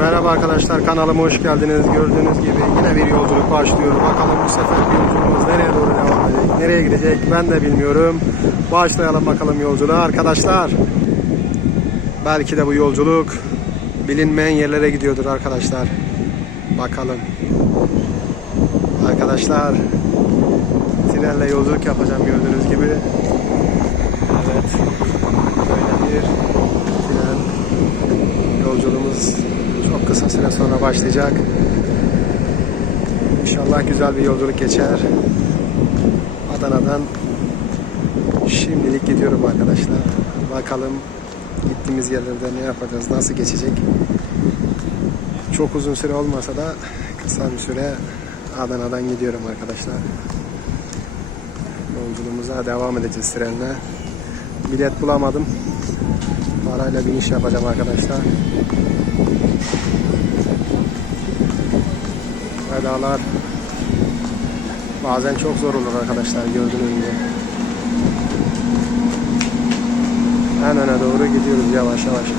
Merhaba arkadaşlar kanalıma hoş geldiniz. Gördüğünüz gibi yine bir yolculuk başlıyor. Bakalım bu sefer yolculuğumuz nereye doğru devam edecek? Nereye gidecek ben de bilmiyorum. Başlayalım bakalım yolculuğa arkadaşlar. Belki de bu yolculuk bilinmeyen yerlere gidiyordur arkadaşlar. Bakalım. Arkadaşlar trenle yolculuk yapacağım gördüğünüz gibi. Evet. Böyle bir tren yolculuğumuz çok kısa süre sonra başlayacak. İnşallah güzel bir yolculuk geçer. Adana'dan şimdilik gidiyorum arkadaşlar. Bakalım gittiğimiz yerlerde ne yapacağız, nasıl geçecek. Çok uzun süre olmasa da kısa bir süre Adana'dan gidiyorum arkadaşlar. Yolculuğumuza devam edeceğiz trenle. Bilet bulamadım. Parayla biniş yapacağım arkadaşlar. Vedalar bazen çok zor olur arkadaşlar gördüğünüz gibi. En öne doğru gidiyoruz yavaş yavaş.